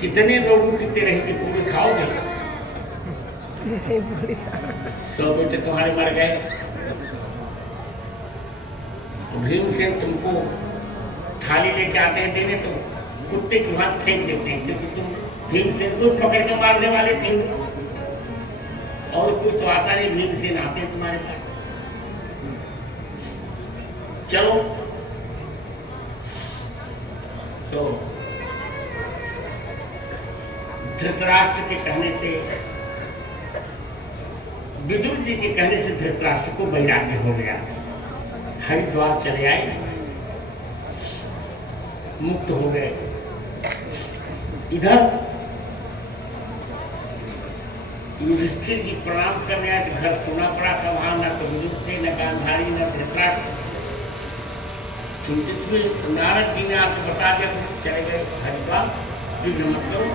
कितने लोगों की तरह की पूरी खाओगे? 100 बेटे तुम्हारे मर गए। भीमसेन तुमको थाली लेके आते हैं देने तो कुत्ते की बात फेंक देते हैं, क्योंकि तुम भीमसेन को पकड़ के मारने वाले थे। और कोई तो आता नहीं, भीमसेन आते हैं तुम्हारे पास। चलो तो धृतराष्ट्र के कहने से, विदुर जी के कहने से धृतराष्ट्र को वैराग्य हो गया। हरिद्वार चले आए, मुक्त हो गए। इधर युधिष्ठिर जी प्रणाम करने आए तो घर सोना पड़ा था। वहां न तो विदुर थे, न गांधारी, न धृतराष्ट्र। चिंतित हुए नारद जी ने आके बता दिया तुम चले गए हरिद्वार, विघ्न मत करो,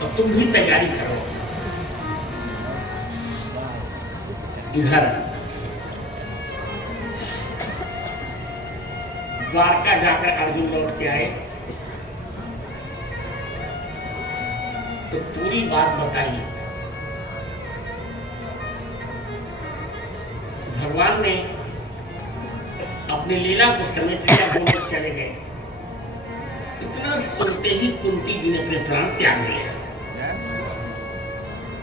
तो तुम भी तैयारी करो। इधर द्वारका जाकर अर्जुन लौट के आए तो पूरी बात बताई। भगवान ने अपनी लीला को समेट लिया, दोनों चले गए। इतना सुनते ही कुंती जी ने अपने प्राण त्याग दिए।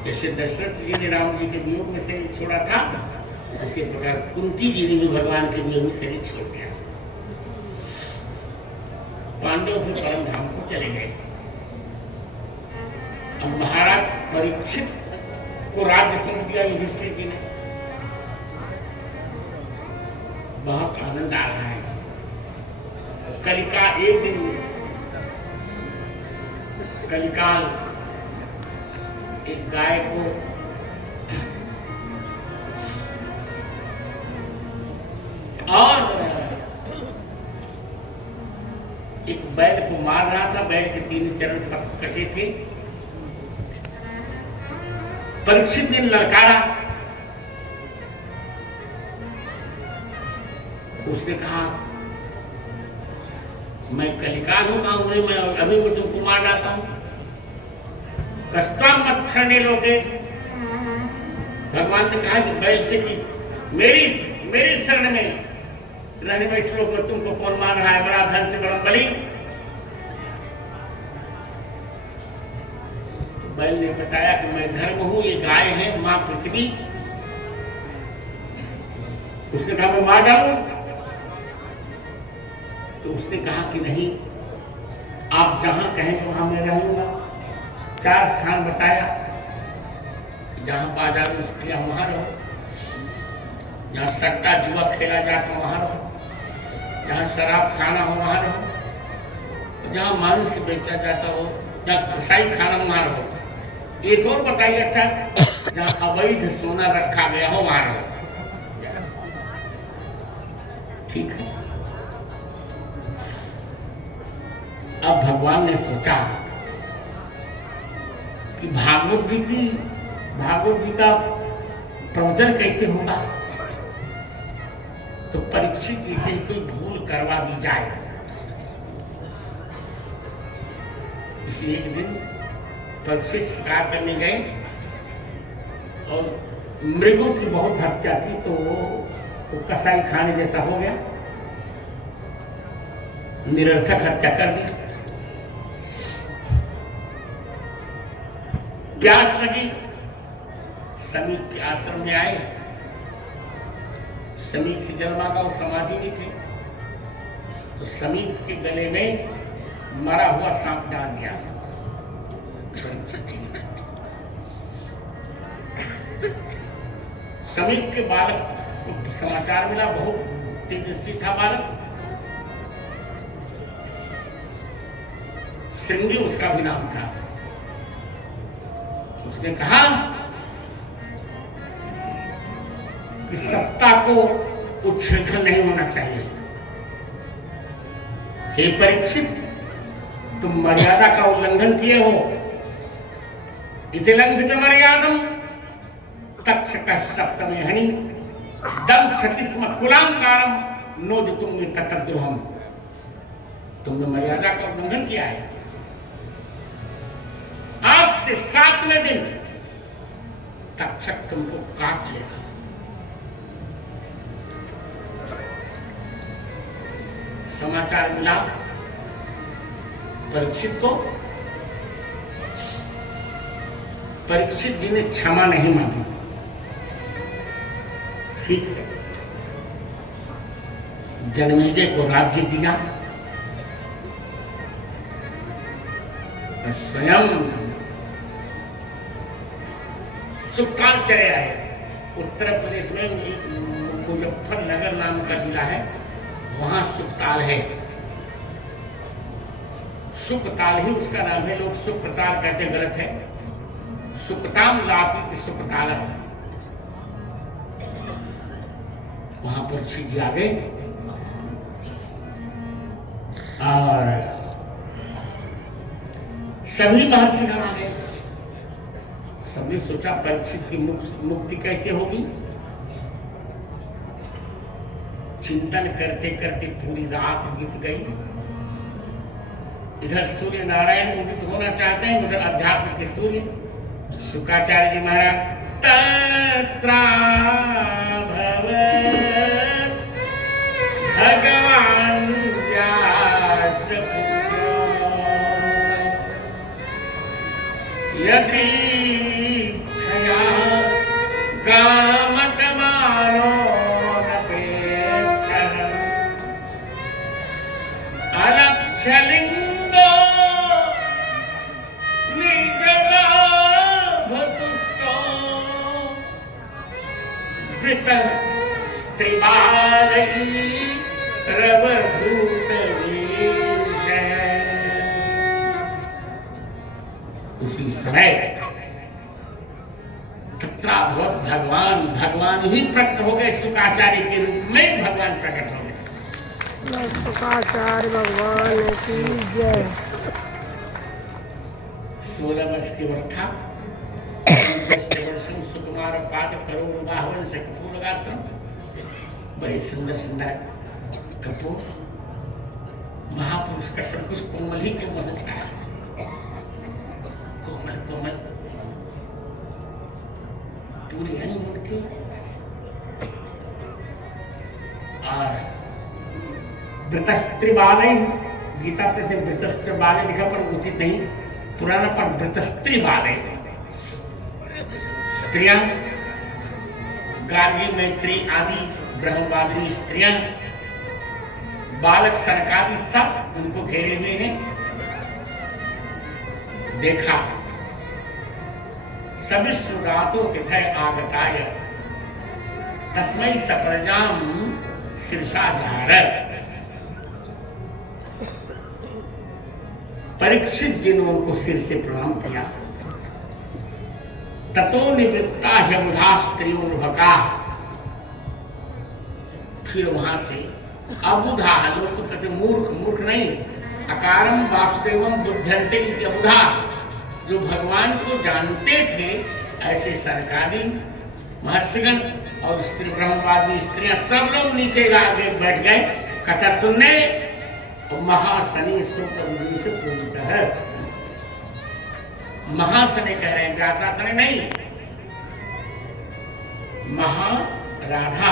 जैसे दशरथ जी ने राम जी के वियोग में शरीर छोड़ा था, उसी प्रकार कुंती जी ने भी भगवान के वियोग में शरीर छोड़ दिया। पांडव भी परम धाम को चले गए। अब महाराज परीक्षित को राज्य सौंप दिया युधिष्ठिर जी ने। बहुत आनंद आ रहा है। कलिका एक दिन कलिकाल एक गाय को और एक बैल को मार रहा था। बैल के 3 चरण कटे थे। परीक्षित ने ललकारा, उसने कहा मैं कलिकाल हूं, कहा मैं अभी मैं तुमको मार डालता हूं। कष्टा मत छड़ने लोगे। भगवान ने कहा कि बैल से कि मेरी शरण में रहने में श्लोक में तुमको कौन मार रहा है? बड़ा धन से बड़ा बलि। तो बैल ने बताया कि मैं धर्म हूं, ये गाय है मां पृथ्वी। उसने कहा मैं मार डालूं? तो उसने कहा कि नहीं, आप जहां कहें वहां मैं रहूंगा। 4 स्थान बताया, जहां बाजारू स्त्रियां वहां रहो, जहां सट्टा जुआ खेला जाता वहां रहो, जहां शराब खाना हो वहां रहो, जहां मांस बेचा जाता हो, जहां कसाई खाना वहां रहो। एक और बताइए, अच्छा जहां अवैध सोना रखा गया हो वहां रहो। ठीक है। अब भगवान ने सोचा कि भागवत जी का प्रवचन कैसे होगा, तो परीक्षित जी से कोई भूल करवा दी जाए। इसलिए एक दिन परीक्षित शिकार करने गए और मृगों की बहुत हत्या की, तो वो कसाई खाने जैसा हो गया, निरर्थक हत्या कर दी। प्यास लगी, समीप के आश्रम में आए। समीप से जल मांगा और समाधि भी थी, तो समीप के गले में मरा हुआ सांप डाल दिया। समीप के बालक को समाचार मिला, बहुत तेजस्वी था बालक, श्रृंगी उसका भी नाम था। उसने कहा कि सत्ता को उच्छृंखल नहीं होना चाहिए। हे परीक्षित, तुम मर्यादा का उल्लंघन किए हो। इति लंघित मर्यादम तक्षकः सप्तमे हनि दंक्षति स्म कुलांकारम नोदितुम में तत्रद्रोहम। तुमने मर्यादा का उल्लंघन किया है। से 7वें दिन तक्षक तुमको काट लेगा। समाचार मिला परीक्षित को। परीक्षित जी ने क्षमा नहीं मांगी। ठीक है, जन्मेजय को राज्य दिया, स्वयं सुखताल चले आए। उत्तर प्रदेश में मुजफ्फरनगर नाम का जिला है, वहां सुखताल है। सुखताल ही उसका नाम है, लोग सुखताल कहते, गलत है। सुखताम लाती सुखताल, वहां पर परीक्षित आ गए और सभी महर्षिगण आ गए। सबने सोचा परीक्षित की मुक्ति कैसे होगी। चिंतन करते करते पूरी रात बीत गई। इधर सूर्य नारायण उदित होना चाहते हैं, उधर अध्यात्म के सूर्य शुक्राचार्य जी महाराज तत्रा भवत् भगवान व्यासपुत्र यदृच्छया गामकमानो नपेक्षः अलक्षलिंगो निजलाभतुष्टो वृतः स्त्रीवारैरवधूतवेषः। उसी समय तत्राभवत् भगवान, भगवान ही प्रकट हो गए। शुक्राचार्य के रूप में भगवान प्रकट हो गए। शुक्राचार्य भगवान की जय। 16 वर्ष की अवस्था, सुकुमार पाद करोड़ बाहवन से कपूर गात्र, बड़े सुंदर सुंदर कपूर। महापुरुष का सब कुछ कोमल ही कोमल होता है, कोमल कोमल पूरी है उनकी। और वृतस्त्रीबाले, गीता पे से वृतस्त्रीबाले लिखा पर उचित नहीं, पुराना पर वृतस्त्रीबाले। स्त्रियां गार्गी, मैत्री आदि ब्रह्मवादी स्त्रियां, बालक सरकादी सब उनको घेरे हुए हैं। देखा सभी सुरातो तिथय आगताय तस्मै सप्रजाम शीर्षाजार। परीक्षित जी ने उनको सिर से प्रणाम किया। ततो निवृत्ता ह्यबुधा स्त्रियोर्भका। फिर वहां से अबुधा, लोग तो कहते मूर्ख, मूर्ख नहीं, अकारम वासुदेवम बुध्यन्ते इति अबुधा, जो भगवान को जानते थे ऐसे सरकारी महर्षिगण और स्त्री ब्रह्मवादी स्त्रियां सब लोग नीचे आगे बैठ गए कथा सुनने। और महाशनि से पूजित है। महाशनि कह रहे हैं, व्यासाशनि नहीं, महाराधा।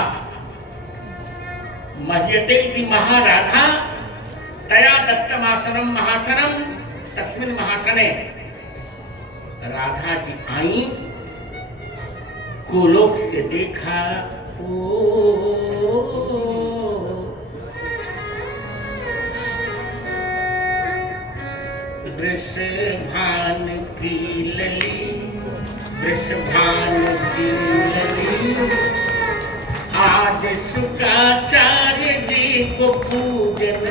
मह्यते इति महाराधा तया दत्तमासनम महासनम तस्मिन् महासने। राधा जी आई, गोलोक से देखा, ओ वृषभान की लली, वृषभान की लली, आज शुक्राचार्य जी को पूजन